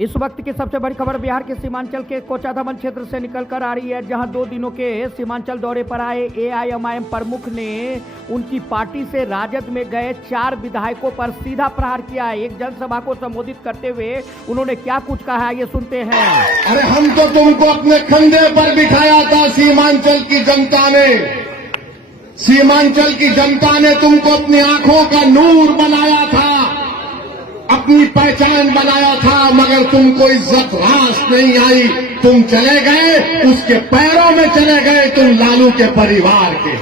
इस वक्त की सबसे बड़ी खबर बिहार के सीमांचल के कोचाधामन क्षेत्र से निकलकर आ रही है, जहां 2 दिनों के सीमांचल दौरे पर आए एआईएमआईएम प्रमुख ने उनकी पार्टी से राजद में गए 4 विधायकों पर सीधा प्रहार किया है। एक जनसभा को संबोधित करते हुए उन्होंने क्या कुछ कहा है, ये सुनते हैं। अरे हम तो तुमको अपने कंधे पर बिठाया था, सीमांचल की जनता ने। सीमांचल की जनता ने तुमको अपनी आंखों का नूर बनाया था, अपनी पहचान बनाया था, मगर तुमको इज्जत रास नहीं आई। तुम चले गए, उसके पैरों में चले गए, तुम लालू के परिवार के।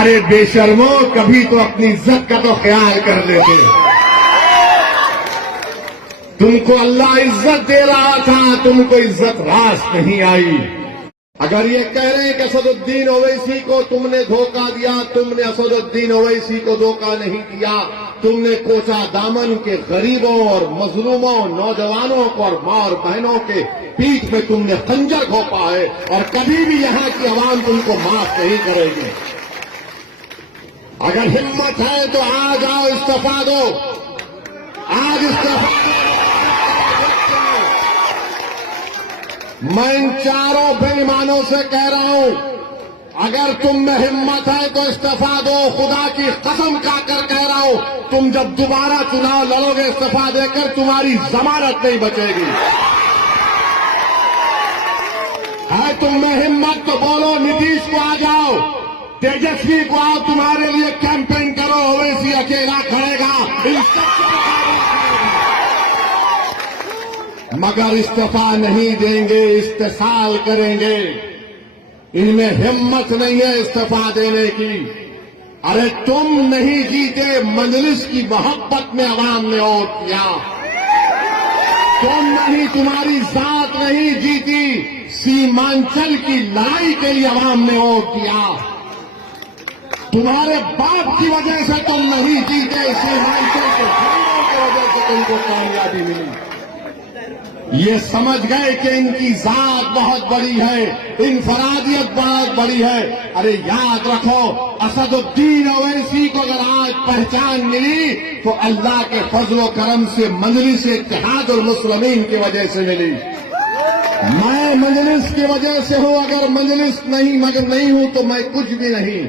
अरे बेशर्मो, कभी तो अपनी इज्जत का तो ख्याल कर लेते। तुमको अल्लाह इज्जत दे रहा था, तुमको इज्जत रास नहीं आई। अगर ये कह रहे हैं कि असदुद्दीन ओवैसी को तुमने धोखा दिया, तुमने असदुद्दीन ओवैसी को धोखा नहीं दिया। तुमने कोचाधामन के गरीबों और मजलूमों, नौजवानों को और माँ और बहनों के पीठ में तुमने खंजर घोंपा है, और कभी भी यहाँ की आवाम तुमको माफ नहीं करेगी। अगर हिम्मत है तो आ जाओ, इस्तीफा दो, आज इस्तीफा। मैं इन चारों बेईमानों से कह रहा हूं, अगर तुम में हिम्मत है तो इस्तीफा दो। खुदा की कसम खाकर कह रहा हूं, तुम जब दोबारा चुनाव लड़ोगे इस्तीफा देकर, तुम्हारी जमानत नहीं बचेगी। है तुम में हिम्मत तो बोलो, नीतीश को आ जाओ, तेजस्वी को आओ, तुम्हारे लिए कैंपेन करो। ओवैसी अकेला खड़ेगा, मगर इस्तीफा नहीं देंगे, इस्तेसाल करेंगे। इनमें हिम्मत नहीं है इस्तीफा देने की। अरे तुम नहीं जीते, मजलिस की मोहब्बत में अवाम ने वोट किया। तुम नहीं, तुम्हारी जात नहीं जीती, सीमांचल की लड़ाई के लिए अवाम ने वोट किया। तुम्हारे बाप की वजह से तुम नहीं जीते, सीमांचल के झंडों की वजह से तुमको कामयाबी मिली। ये समझ गए कि इनकी जात बहुत बड़ी है, इनफरादियत बहुत बड़ी है। अरे याद रखो, असदुद्दीन ओवैसी को अगर आज पहचान मिली तो अल्लाह के फजलो करम से, मजलिस इत्तेहादुल मुस्लिमीन की वजह से मिली। मैं मजलिस की वजह से हूं, अगर मजलिस नहीं मगर नहीं हूं तो मैं कुछ भी नहीं।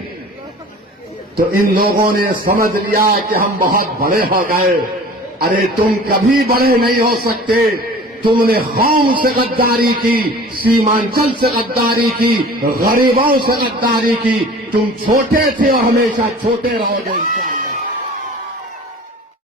तो इन लोगों ने समझ लिया कि हम बहुत बड़े हो गए। अरे तुम कभी बड़े नहीं हो सकते। तुमने कौम से गद्दारी की, सीमांचल से गद्दारी की, गरीबों से गद्दारी की। तुम छोटे थे और हमेशा छोटे रहोगे।